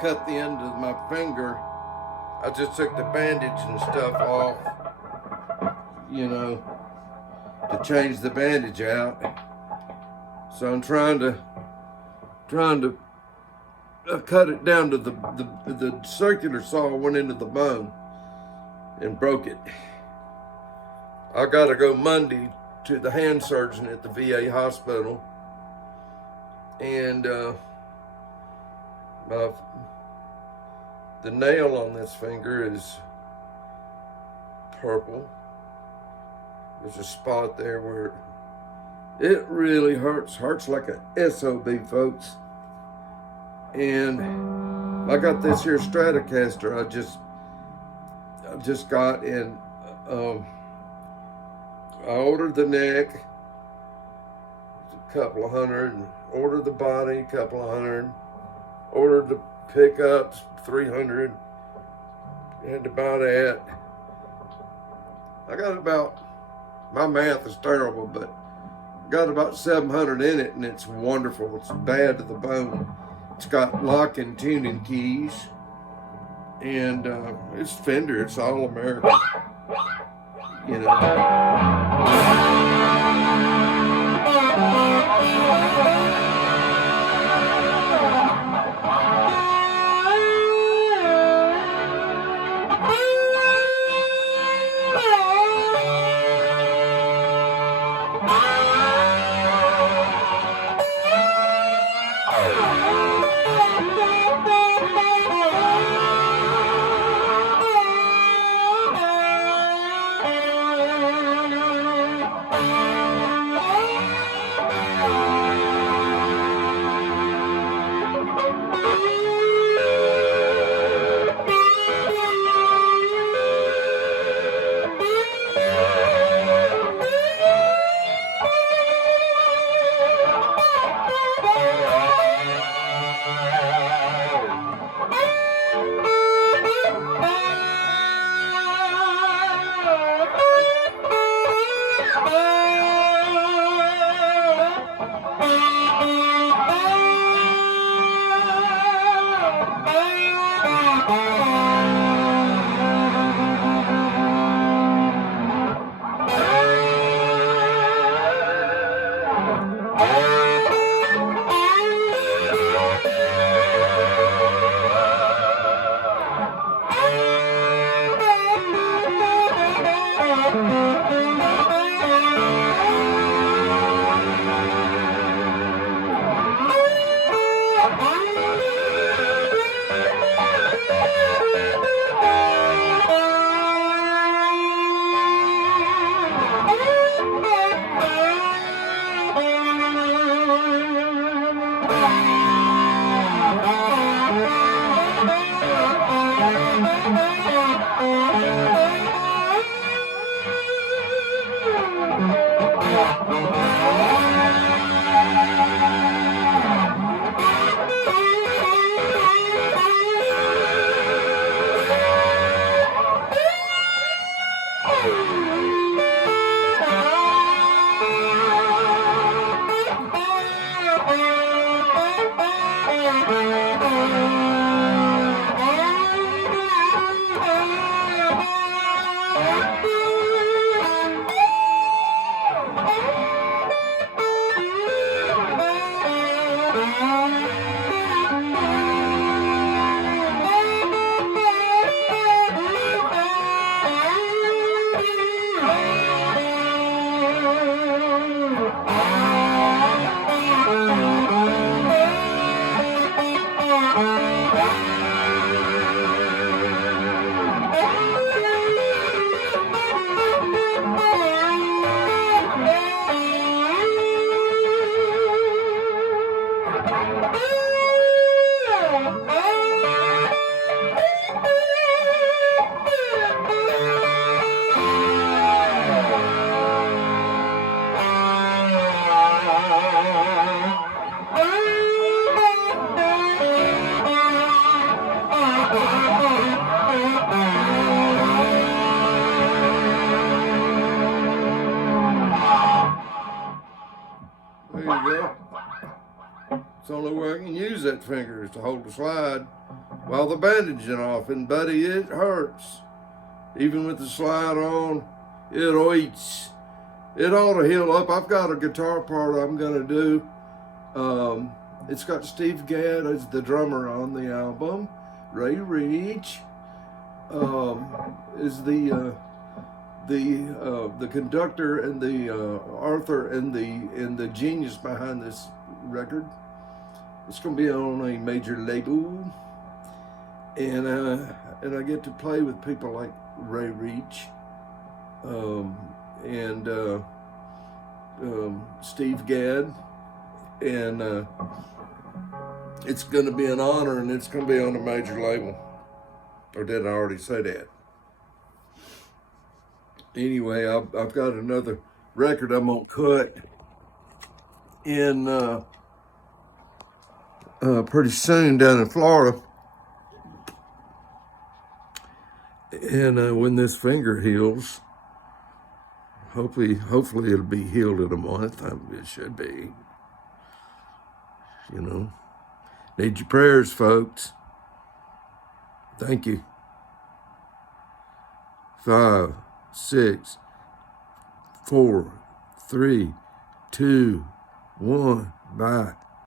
cut the end of my finger, I just took the bandage and stuff off, you know, to change the bandage out. So I'm trying to cut it down to the circular saw went into the bone and broke it. I gotta go Monday to the hand surgeon at the VA hospital, and the nail on this finger is purple. There's a spot there where it really hurts like a SOB, folks. And I got this here Stratocaster I just got, and I ordered the neck, a couple of $100, and ordered the body, a couple of $100, ordered the pickups, $300, had to buy that. I got about, my math is terrible, but got about 700 in it, and it's wonderful. It's bad to the bone. It's got lock and tuning keys, and it's Fender. It's all American, you know. There you go. It's the only way I can use that finger is to hold the slide. while the bandaging off, and buddy, it hurts. Even with the Slyd on, it hurts. It ought to heal up. I've got a guitar part I'm gonna do. It's got Steve Gadd as the drummer on the album. Ray Reach is the conductor and the author and the genius behind this record. It's gonna be on a major label, and I get to play with people like Ray Reach, and Steve Gadd, and it's gonna be an honor, and it's gonna be on a major label. Or did I already say that? Anyway, I've got another record I'm gonna cut in pretty soon down in Florida, and when this finger heals, hopefully it'll be healed in a month. It should be. You know, need your prayers, folks. Thank you. 5, 6, 4, 3, 2, 1. Bye.